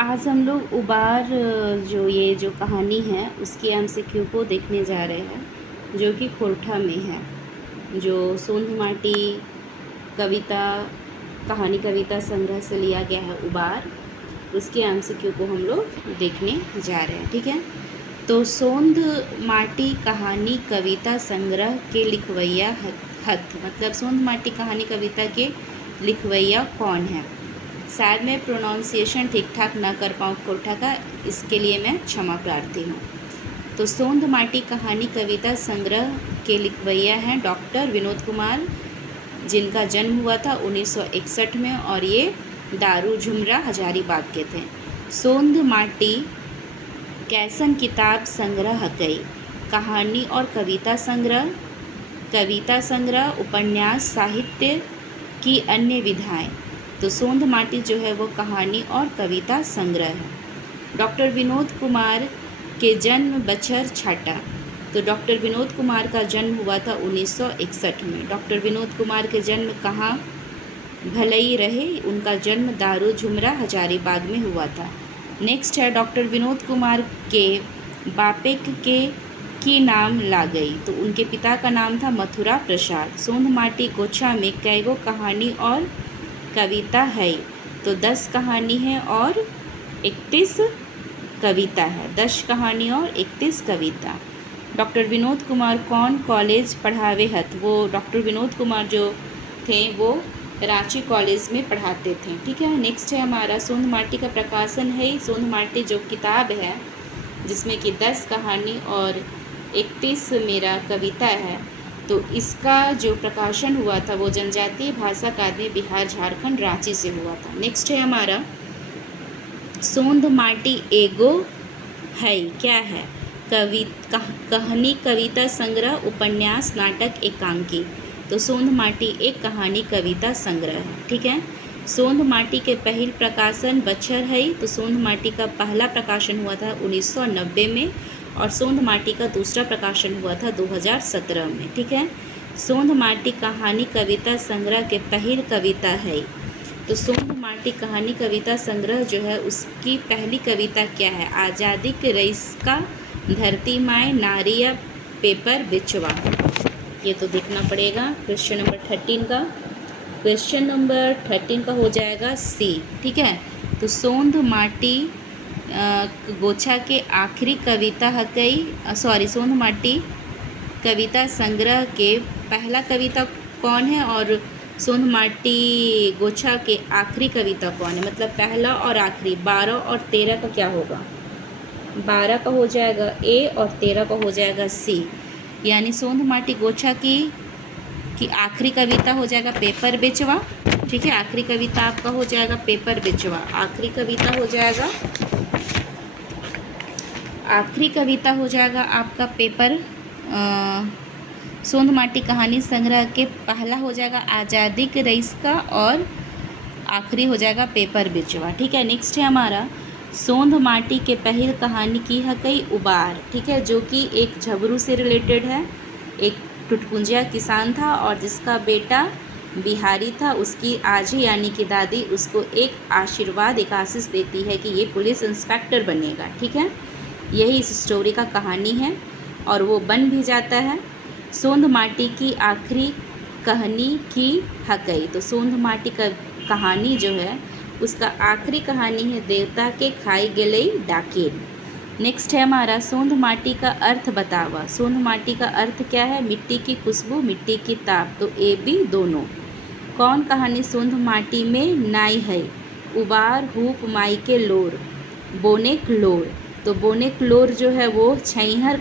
आज हम लोग उबार जो कहानी है उसकी एमसीक्यू को देखने जा रहे हैं, जो कि खोरठा में है, जो सोंध माटी कविता कहानी कविता संग्रह से लिया गया है उबार। उसके एमसीक्यू को हम लोग देखने जा रहे हैं। ठीक है, तो सोंध माटी कहानी कविता संग्रह के लिखवैया हथ मतलब सोंध माटी कहानी कविता के लिखवैया कौन है। शायद मैं प्रोनाउंसिएशन ठीक ठाक ना कर पाऊँ खोरठा का, इसके लिए मैं क्षमा प्रार्थी हूँ। तो सोंध माटी कहानी कविता संग्रह के लिखवैया हैं डॉक्टर विनोद कुमार, जिनका जन्म हुआ था 1961 में और ये दारू झुमरा हजारीबाग के थे। सोंध माटी कैसन किताब संग्रह हकई, कहानी और कविता संग्रह, उपन्यास, साहित्य की अन्य विधाएं। तो सोंध माटी जो है वो कहानी और कविता संग्रह है। डॉक्टर विनोद कुमार के जन्म बछर छाटा। तो डॉक्टर विनोद कुमार का जन्म हुआ था 1961 में। डॉक्टर विनोद कुमार के जन्म कहाँ भलई रहे, उनका जन्म दारू झुमरा हजारीबाग में हुआ था। नेक्स्ट है डॉक्टर विनोद कुमार के बापेक के की नाम ला गई। तो उनके पिता का नाम था मथुरा प्रसाद। सोंध माटी गोछा में कैगो कहानी और कविता है। तो 10 कहानी है और 31 कविता है। 10 कहानी और 31 कविता। डॉक्टर विनोद कुमार कौन कॉलेज पढ़ावे हत। वो डॉक्टर विनोद कुमार जो थे वो रांची कॉलेज में पढ़ाते थे। ठीक है, नेक्स्ट है हमारा सोंध माटी का प्रकाशन है। सोंध माटी जो किताब है जिसमें कि 10 कहानी और 31 मेरा कविता है, तो इसका जो प्रकाशन हुआ था वो जनजातीय भाषा अकादमी बिहार झारखंड रांची से हुआ था। नेक्स्ट है हमारा सोंध माटी एगो है, क्या है, कहानी कविता संग्रह, उपन्यास, नाटक, एकांकी। तो सोंध माटी एक कहानी कविता संग्रह है। ठीक है, सोंध माटी के पहल प्रकाशन बछर है। तो सोंध माटी का पहला प्रकाशन हुआ था 1990 में और सोंध माटी का दूसरा प्रकाशन हुआ था 2017 में। ठीक है, सोंध माटी कहानी कविता संग्रह के पहल कविता है। तो सोंध माटी कहानी कविता संग्रह जो है उसकी पहली कविता क्या है, आज़ादी के रईस का, धरती माए, नारिया, पेपर बिचवा। ये तो देखना पड़ेगा। क्वेश्चन नंबर 13 का, क्वेश्चन नंबर 13 का हो जाएगा सी। ठीक है, तो सोंध माटी गोछा के आखिरी कविता हकई, सोंध माटी कविता संग्रह के पहला कविता कौन है और सोंध माटी गोछा के आखिरी कविता कौन है, मतलब पहला और आखिरी। 12 और 13 का क्या होगा, 12 का हो जाएगा ए और 13 का हो जाएगा सी। यानी सोंध माटी गोछा की आखिरी कविता हो जाएगा पेपर बेचवा। ठीक है, आखिरी कविता आपका हो जाएगा पेपर बेचवा। आखिरी कविता हो जाएगा आपका पेपर। सोंध माटी कहानी संग्रह के पहला हो जाएगा आज़ादी के रईस का और आखिरी हो जाएगा पेपर बिचवा। ठीक है, नेक्स्ट है हमारा सोंध माटी के पहल कहानी की हकई उबार। ठीक है, जो कि एक झबरू से रिलेटेड है। एक टुटपुंजिया किसान था और जिसका बेटा बिहारी था। उसकी आजी यानी कि दादी उसको एक आशीर्वाद, एक आशीष देती है कि ये पुलिस इंस्पेक्टर बनेगा। ठीक है, यही इस स्टोरी का कहानी है और वो बन भी जाता है। सोंध माटी की आखिरी कहानी की हकई। तो सोंध माटी का कहानी जो है उसका आखिरी कहानी है देवता के खाई गेलई डाकिन। नेक्स्ट है हमारा सोंध माटी का अर्थ बतावा। सोंध माटी का अर्थ क्या है, मिट्टी की खुशबू, मिट्टी की ताप। तो ए बी दोनों। कौन कहानी सोंध माटी में नाई है, उबार, हुप, माई के लोर, बोनेक लोर। तो बोनेक लोर जो है वो छैहर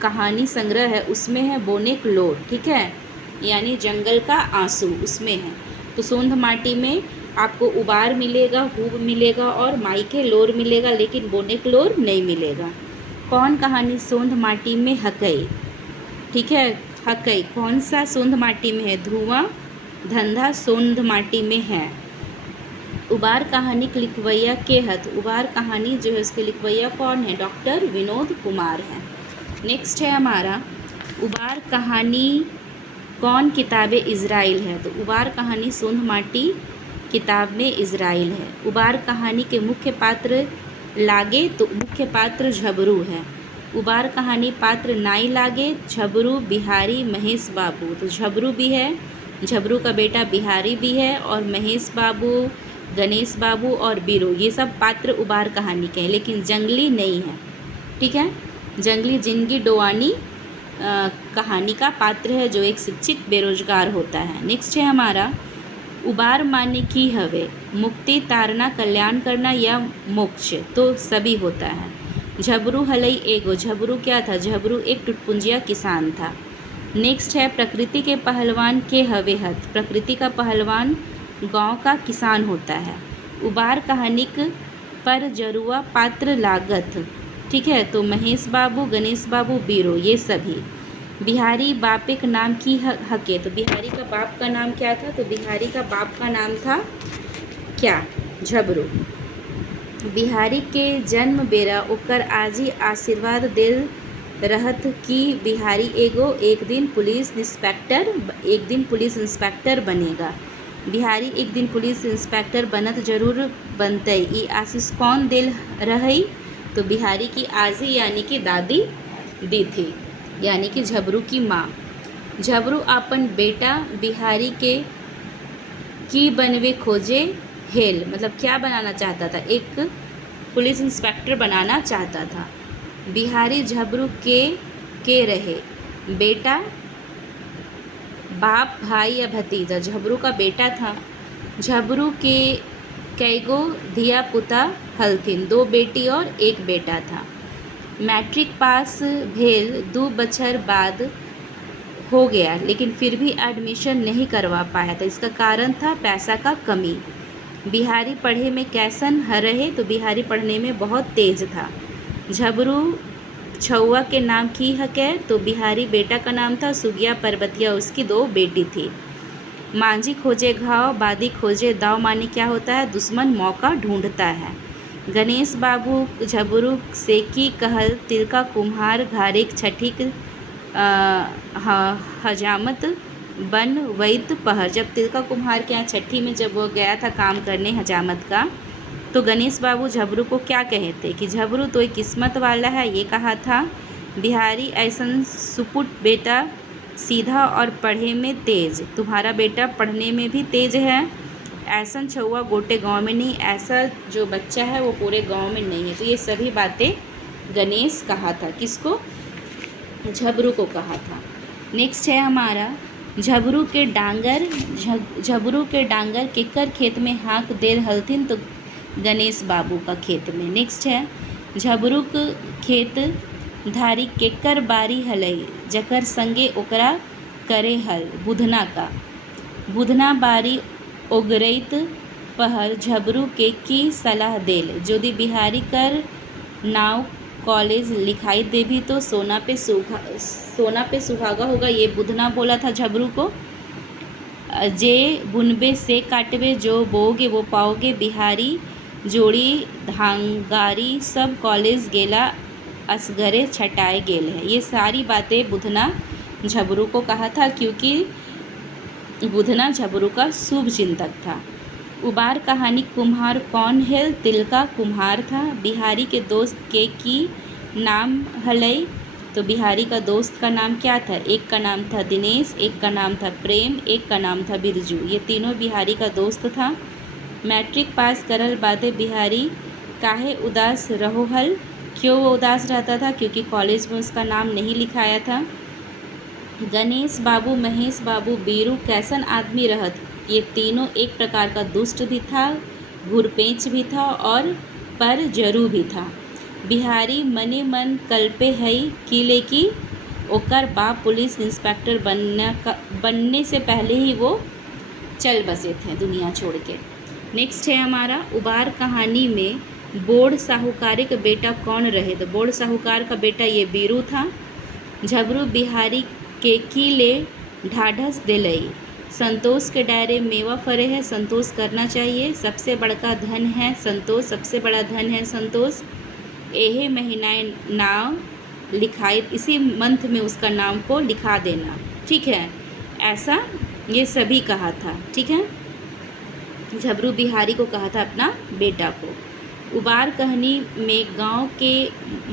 कहानी संग्रह है, उसमें है बोनेक लोर। ठीक है, यानी जंगल का आंसू उसमें है। तो सोंध माटी में आपको उबार मिलेगा, हुब मिलेगा और माई के लोर मिलेगा, लेकिन बोनेक लोर नहीं मिलेगा। कौन कहानी सोंध माटी में हकई। ठीक है, हकई कौन सा सोंध माटी में है, धुआं धंधा सोंध माटी में है। उबार कहानी के लिखवैया के हथ। उबार कहानी जो है उसके लिखवैया कौन है, डॉक्टर विनोद कुमार है। नेक्स्ट है हमारा उबार कहानी कौन किताबे इज़राइल है। तो उबार कहानी सोंध माटी किताब में इज़राइल है। उबार कहानी के मुख्य पात्र लागे तो मुख्य पात्र झबरू है। उबार कहानी पात्र नाई लागे, झबरू, बिहारी, महेश बाबू। तो झबरू भी है, झबरू का बेटा बिहारी भी है, और महेश बाबू, गणेश बाबू और बीरो, ये सब पात्र उबार कहानी के हैं, लेकिन जंगली नहीं है। ठीक है, जंगली जिंदगी डोआनी कहानी का पात्र है, जो एक शिक्षित बेरोजगार होता है। नेक्स्ट है हमारा उबार माने की हवे, मुक्ति, तारना, कल्याण करना या मोक्ष, तो सभी होता है। झबरू हलई एगो, झबरू क्या था? झबरू एक टुटपुंजिया किसान था। नेक्स्ट है प्रकृति के पहलवान के हवे हथ, प्रकृति का पहलवान गांव का किसान होता है। उबार कहानिक पर जरुआ पात्र लागत। ठीक है, तो महेश बाबू, गणेश बाबू, बीरो, ये सभी। बिहारी बापे का नाम की हके, तो बिहारी का बाप का नाम क्या था? तो बिहारी का बाप का नाम था क्या? झबरू। बिहारी के जन्म बेरा ओकर आजी आशीर्वाद दिल रहत कि बिहारी एक दिन पुलिस इंस्पेक्टर बनेगा। बिहारी एक दिन पुलिस इंस्पेक्टर बनत जरूर बनते, ई आशीष कौन दिल रही? तो बिहारी की आजी यानी कि दादी दी थी, यानी कि झबरू की माँ। झबरू अपन बेटा बिहारी के की बनवे खोजे हेल, मतलब क्या बनाना चाहता था? एक पुलिस इंस्पेक्टर बनाना चाहता था। बिहारी झबरू के रहे बेटा, बाप, भाई या भतीजा, झबरू का बेटा था। झबरू के कैगो धिया पुता हलथिन, 2 बेटी और 1 बेटा था। मैट्रिक पास भेल 2 बछर बाद हो गया, लेकिन फिर भी एडमिशन नहीं करवा पाया था। इसका कारण था पैसा का कमी। बिहारी पढ़े में कैसन रहे? तो बिहारी पढ़ने में बहुत तेज था। झबरू छौआ के नाम की हकै? तो बिहारी बेटा का नाम था, सुगिया पर्वतिया उसकी 2 बेटी थी। मांझी खोजे घाव, बादी खोजे दाव, माने क्या होता है? दुश्मन मौका ढूंढता है। गणेश बाबू झबरू से की कहल, तिलका कुम्हार घारेक छठिक हजामत बन वैत पहर। जब तिलका कुम्हार के यहाँ छठी में जब वो गया था काम करने हजामत का, तो गणेश बाबू झबरू को क्या कहे थे कि झबरू तो एक किस्मत वाला है, ये कहा था। बिहारी ऐसन सुपुट बेटा, सीधा और पढ़े में तेज, तुम्हारा बेटा पढ़ने में भी तेज है। ऐसन छुआ गोटे गांव में नहीं, ऐसा जो बच्चा है वो पूरे गांव में नहीं है। तो ये सभी बातें गणेश कहा था, किसको? झबरू को कहा था। नेक्स्ट है हमारा झबरू के डांगर केकर खेत में हाँक दे हलथिन? तो गणेश बाबू का खेत में। नेक्स्ट है झबरू के खेत धारी केकर बारी हलई, जकर संगे ओकरा करे हल, बुधना का। बुधना बारी ओगरैत पहर झबरू के की सलाह देल, यदि बिहारी कर नाव कॉलेज लिखाई देभी तो सोना पे सुहागा होगा, ये बुधना बोला था झबरू को। जे बुनबे से काटबे, जो बोगे वो पाओगे, बिहारी जोड़ी धांगारी सब कॉलेज गेला असगरे छटाए गेल है। ये सारी बातें बुधना झबरू को कहा था, क्योंकि बुधना झबरू का शुभ चिंतक था। उबार कहानी कुम्हार कौन है? तिलका कुम्हार था। बिहारी के दोस्त के की नाम हलई? तो बिहारी का दोस्त का नाम क्या था? एक का नाम था दिनेश, एक का नाम था प्रेम, एक का नाम था बिरजू। ये तीनों बिहारी का दोस्त था। मैट्रिक पास करल बादे बिहारी काहे उदास रहो हल? क्यों वो उदास रहता था? क्योंकि कॉलेज में उसका नाम नहीं लिखाया था। गणेश बाबू, महेश बाबू, बीरू कैसन आदमी रहत? ये तीनों एक प्रकार का दुष्ट भी था, घुरपेंच भी था और पर जरू भी था। बिहारी मने मन कल्पे है कि लेकि ओकर बाप पुलिस इंस्पेक्टर बनने से पहले ही वो चल बसे थे दुनिया छोड़ के। नेक्स्ट है हमारा उबार कहानी में बोड़ साहूकार का बेटा कौन रहे? तो बोड़ साहूकार का बेटा ये बीरू था। झबरू बिहारी के कीले ढाढ़स दिलई, संतोष के डायरे मेवा फरे है, संतोष करना चाहिए, सबसे बड़का धन है संतोष, सबसे बड़ा धन है संतोष। एहे महीनाए नाम लिखाई, इसी मंथ में उसका नाम को लिखा देना। ठीक है, ऐसा ये सभी कहा था। ठीक है, झबरू बिहारी को कहा था अपना बेटा को। उबार कहानी में गांव के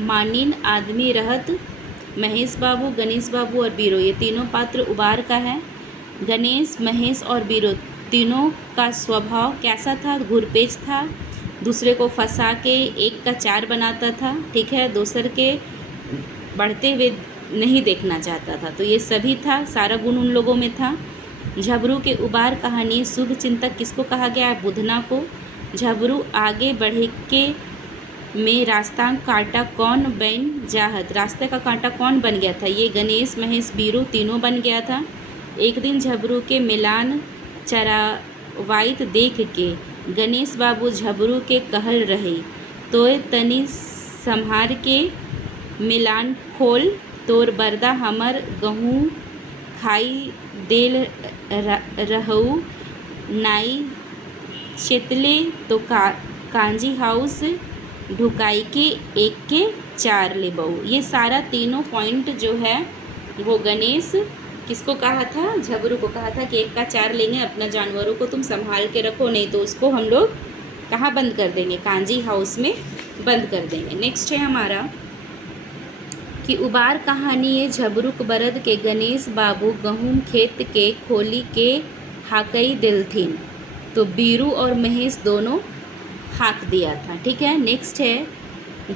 मानिन आदमी रहत महेश बाबू, गणेश बाबू और बीरो, ये तीनों पात्र उबार का है। गणेश, महेश और बीरो तीनों का स्वभाव कैसा था? घुरपेच था, दूसरे को फंसा के एक का चार बनाता था, ठीक है, दूसरे के बढ़ते हुए नहीं देखना चाहता था। तो ये सभी था, सारा गुण उन लोगों में था। झबरू के उबार कहानी शुभ चिंतक किसको कहा गया है? बुधना को। झबरू आगे बढ़े के में रास्ता कांटा कौन बन जाहत? रास्ते का कांटा कौन बन गया था? ये गणेश, महेश, बीरू तीनों बन गया था। एक दिन झबरू के मिलान चरावाइत देख के गणेश बाबू झबरू के कहल रहे, तोय तनी संहार के मिलान खोल, तोर बरदा हमर गहूँ खाई देल रहू नाई चेतले तो कांजी हाउस ढुकाई के एक के चार ले बहू। ये सारा तीनों पॉइंट जो है वो गणेश किसको कहा था? झबरू को कहा था कि एक का चार लेंगे, अपना जानवरों को तुम संभाल के रखो, नहीं तो उसको हम लोग कहाँ बंद कर देंगे? कांजी हाउस में बंद कर देंगे। नेक्स्ट है हमारा कि उबार कहानी ये झबरूक बरद के गणेश बाबू गहूम खेत के खोली के हाकई दिलथिन, तो बीरू और महेश दोनों हाँक दिया था, ठीक है। नेक्स्ट है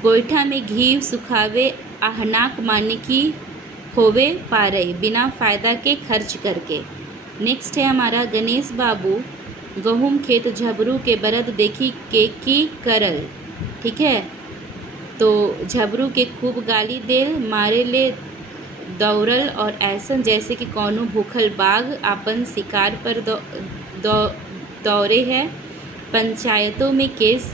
गोईठा में घी सुखावे आहनाक मानिकी होवे पारई, बिना फ़ायदा के खर्च करके। नेक्स्ट है हमारा गणेश बाबू गहूम खेत झबरू के बरद देखी के की करल, ठीक है। तो झबरू के खूब गाली देल, मारे ले दौड़ल और ऐसन जैसे कि कौनो भूखल बाघ अपन शिकार पर दौड़े है। पंचायतों में केस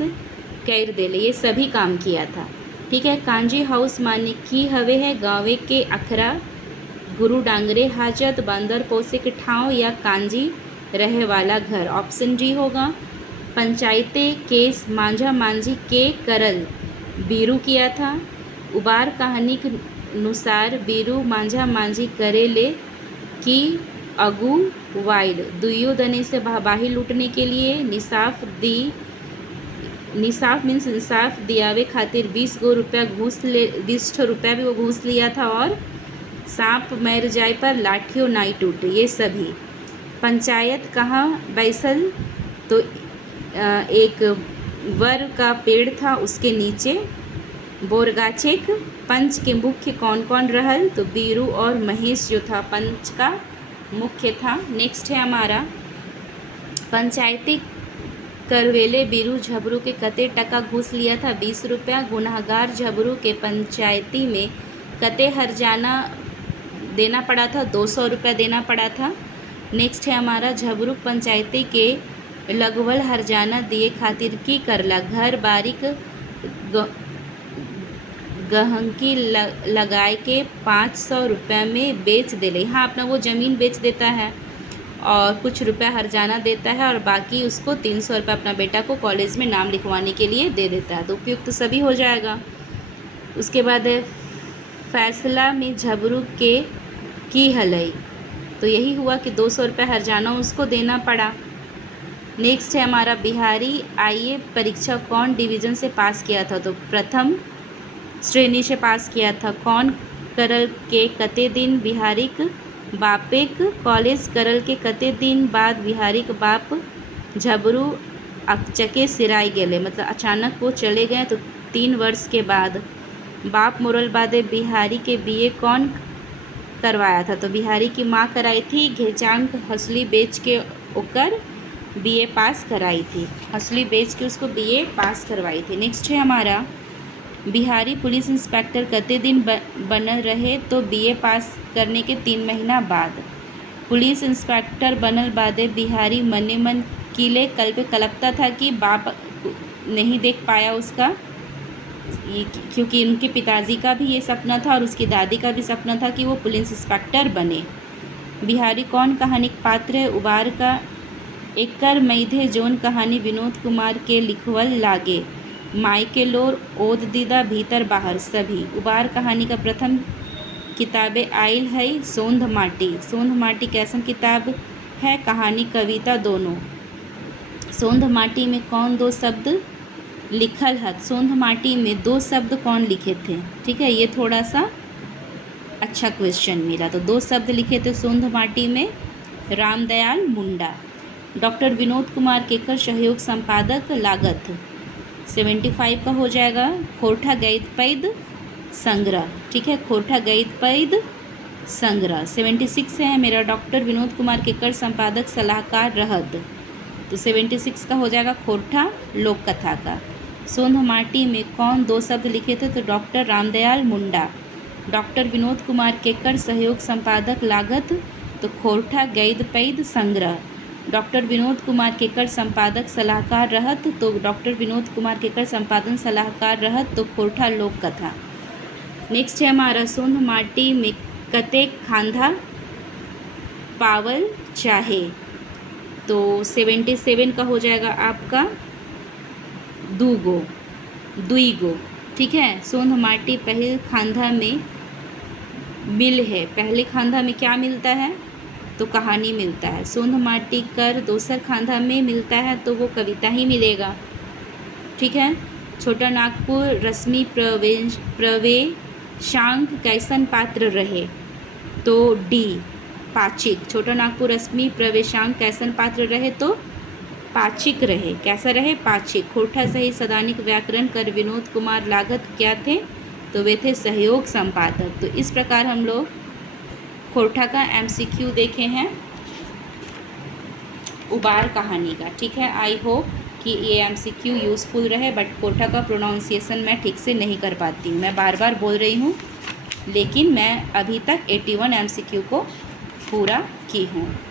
कर देले, ये सभी काम किया था, ठीक है। कांजी हाउस माने की हवे है? गाँवे के अखरा, गुरु डांगरे हाजत, बंदर पोसे के ठाव या कांजी रहे वाला घर, ऑप्शन डी होगा। पंचायते केस मांझा मांझी के करल बीरू किया था। उबार कहानी के अनुसार बीरू मांझा मांझी करे ले कि अगू वाइल दुर्योधन से बाही लूटने के लिए निसाफ मीन्स इंसाफ दियावे खातिर 20 गो रुपया घूस ले, 20 रुपया भी वो घूस लिया था, और सांप मर जाए पर लाठियों नाई टूटे, ये सभी। पंचायत कहाँ बैसल? तो एक वर का पेड़ था उसके नीचे। बोरगाछेक पंच के मुख्य कौन कौन रहल? तो बीरू और महेश जो था पंच का मुख्य था। नेक्स्ट है हमारा पंचायती करवेले बीरू झबरू के कते टका घूस लिया था? 20 रुपया। गुनाहगार झबरू के पंचायती में कते हरजाना देना पड़ा था? 200 रुपया देना पड़ा था। नेक्स्ट है हमारा झबरू पंचायती के लगवल हरजाना दिए खातिर की करला? घर बारिक गहकी लगाए के 500 रुपया में बेच देले। हाँ, अपना वो ज़मीन बेच देता है और कुछ रुपया हरजाना देता है, और बाकी उसको 300 रुपया अपना बेटा को कॉलेज में नाम लिखवाने के लिए दे देता है। तो उपयुक्त तो सभी हो जाएगा। उसके बाद है फैसला में झबरू के की हलई, तो यही हुआ कि 200 रुपया हरजाना उसको देना पड़ा। नेक्स्ट है हमारा बिहारी आईए परीक्षा कौन डिवीज़न से पास किया था? तो प्रथम श्रेणी से पास किया था। कौन करल के कते दिन? बिहारिक बापेक कॉलेज करल के कते दिन बाद बिहारिक बाप झबरू अकचके सिराई गेले, मतलब अचानक वो चले गए, तो 3 वर्ष के बाद। बाप मोरल बादे बिहारी के बीए कौन करवाया था? तो बिहारी की माँ कराई थी। घेचांग हंसली बेच के ओकर बीए पास कराई थी, हंसली बेच के उसको बीए पास करवाई थी। नेक्स्ट है हमारा बिहारी पुलिस इंस्पेक्टर कते दिन बनल रहे? तो बीए पास करने के 3 महीना बाद। पुलिस इंस्पेक्टर बनल बादे बिहारी मने मन किले कल पे कलपता था कि बाप नहीं देख पाया उसका, क्योंकि उनके पिताजी का भी ये सपना था और उसकी दादी का भी सपना था कि वो पुलिस इंस्पेक्टर बने। बिहारी कौन कहानी का पात्र है? उबार का एकर मैधे जोन कहानी विनोद कुमार के लिखवल लागे, मायके लोर ओद दीदा भीतर बाहर सभी। उबार कहानी का प्रथम किताबें आयल है सोंध माटी। सोंध माटी कैसन किताब है? कहानी कविता दोनों। सोंध माटी में कौन दो शब्द लिखल हत। सोंध माटी में दो शब्द कौन लिखे थे। ठीक है, ये थोड़ा सा अच्छा क्वेश्चन मिला। तो दो शब्द लिखे थे सोंध माटी में, रामदयाल मुंडा। डॉक्टर विनोद कुमार केकर सहयोग संपादक लागत 75 का हो जाएगा। खोरठा गद्य संग्रह। ठीक है, खोरठा गद्य संग्रह 76 है मेरा। डॉक्टर विनोद कुमार केकर संपादक सलाहकार रहत, तो 76 का हो जाएगा खोरठा लोक कथा का। सोंध माटी में कौन दो शब्द लिखे थे, तो डॉक्टर रामदयाल मुंडा। डॉक्टर विनोद कुमार केकर सहयोग संपादक लागत, तो खोरठा गद्य संग्रह। डॉक्टर विनोद कुमार केकर संपादक सलाहकार रहत, तो डॉक्टर विनोद कुमार केकर संपादन सलाहकार रहत, तो खोरठा लोक कथा। नेक्स्ट है हमारा सोंध माटी में कतेक खांधा पावल चाहे, तो 77 का हो जाएगा आपका दुई गो। ठीक है, सोंध माटी पहले खांधा में मिल है। पहले खांधा में क्या मिलता है, तो कहानी मिलता है। सोंध माटी कर दोसर खांधा में मिलता है, तो वो कविता ही मिलेगा। ठीक है, छोटा नागपुर रश्मि प्रवेशांक कैसन पात्र रहे, तो डी पाचिक। छोटा नागपुर रश्मि प्रवेशांक कैसन पात्र रहे, तो पाचिक रहे। कैसा रहे, पाचिक। खोरठा सहित सदानिक व्याकरण कर विनोद कुमार लागत क्या थे, तो वे थे सहयोग संपादक। तो इस प्रकार हम लोग खोरठा का MCQ देखे हैं उबार कहानी का। ठीक है, आई होप कि ये MCQ यूज़फुल रहे, बट खोरठा का प्रोनाउंसिएशन मैं ठीक से नहीं कर पाती हूँ। मैं बार बार बोल रही हूँ, लेकिन मैं अभी तक 81 MCQ को पूरा की हूँ।